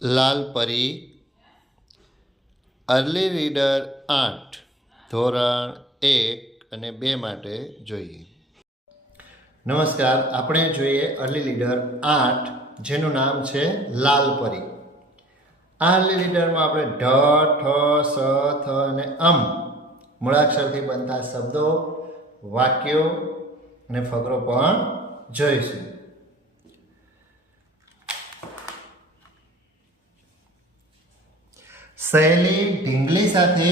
લાલ પરી early reader 8 ધોરણ 1 અને 2 માટે જોઈએ. નમસ્કાર, આપણે જોઈએ અર્લી રીડર 8 જેનું નામ છે લાલ પરી. આ અર્લી રીડરમાં આપણે ઢ, ઠ, સ, થ અને મૂળાક્ષરથી બનતા શબ્દો, વાક્યો અને ફકરો પણ જોઈશું. સહેલી ઢીંગલી સાથે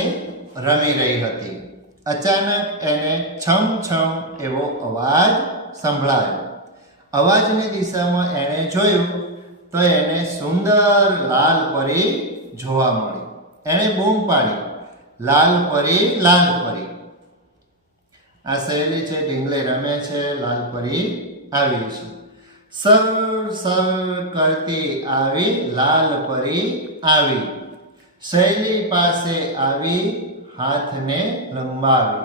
રમી રહી હતી. અચાનક એને છમ છમ એવો અવાજ સંભળાયો. અવાજની દિશામાં એણે જોયું તો એને સુંદર લાલ પરી જોવા મળી. એણે બૂમ પાડી, લાલ પરી, લાલ પરી. આ સહેલી છે, ઢીંગલી રમે છે, લાલ પરી આવી છે. સર સર કરતી આવી લાલ પરી આવી. સહેલી પાસે આવી હાથને લંબાવી.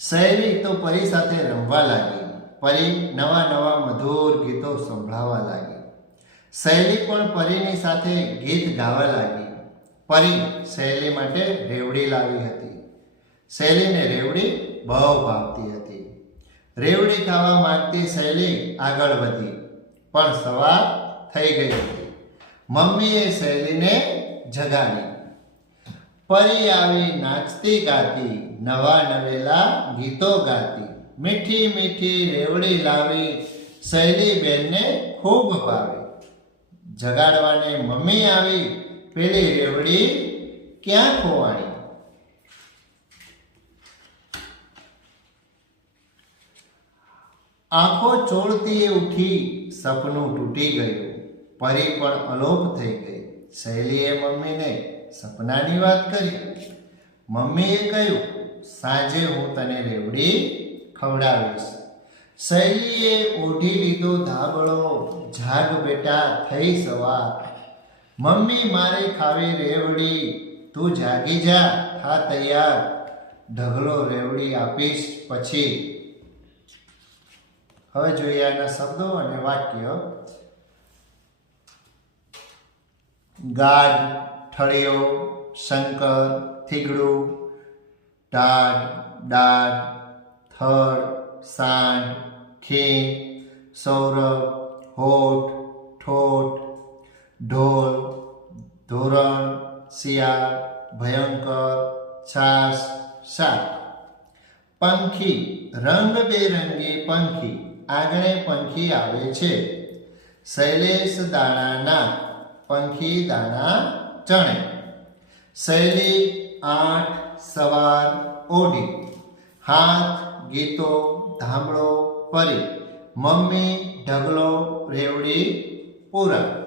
સહેલી તો પરી સાથે રમવા લાગી. પરી નવા નવા મધુર ગીતો સંભળાવા લાગી. સહેલી પણ પરીની સાથે ગીત ગાવા લાગી. પરી સહેલી માટે રેવડી લાવી હતી. સહેલીને રેવડી બહુ ભાવતી હતી. રેવડી ખાવા માંગતી સહેલી આગળ વધી, પણ સવાર થઈ ગઈ હતી. મમ્મીએ સહેલીને જગાડી. પરી આવી નાચતી ગાતી, નવા નવેલા ગીતો ગાતી. મીઠી મીઠી રેવડી લાવી સહેલી બેનને ખૂબ ભાવી. જગાડવાને મમ્મી આવી, પેલી રેવડી ક્યાં ખોવાણી? આંખો ચોળતી ઉઠી, સપનું તૂટી ગયું. પરી પણ અલોપ થઈ ગઈ. સહેલીએ મમ્મીને સપનાની વાત કરી. મમ્મીએ કહ્યું, સાંજે હું તને રેવડી ખવડાવીશ. સહેલીએ ઓઢી લીધો ધાબળો, જાગ બેટા થઈ સવાર. મમ્મી મારે ખાવી રેવડી, તું જાગી જા, થા તૈયાર. ઢગલો રેવડી આપીશ પછી. હવે જોઈએ આના શબ્દો અને વાક્ય. ગાઢ, ઠળિયો, શંકર, થીગડું, ટાઢ, દાઢ, થડ, સાંઢ, ખીણ, સૌરભ, હોઠ, ઠોઠ, ઢોલ, ધોરણ, શિયાળ, ભયંકર, છાસ, શાક. પંખી, રંગબેરંગી પંખી, આંગણે પંખી આવે છે. શૈલેષ દાણાના, પંખી દાણા ચણે. સહેલી 8 સવાર ઓઢી. હાથ ગીતો, ધામળો પરી. મમ્મી ઢગલો રેવડી પૂરા.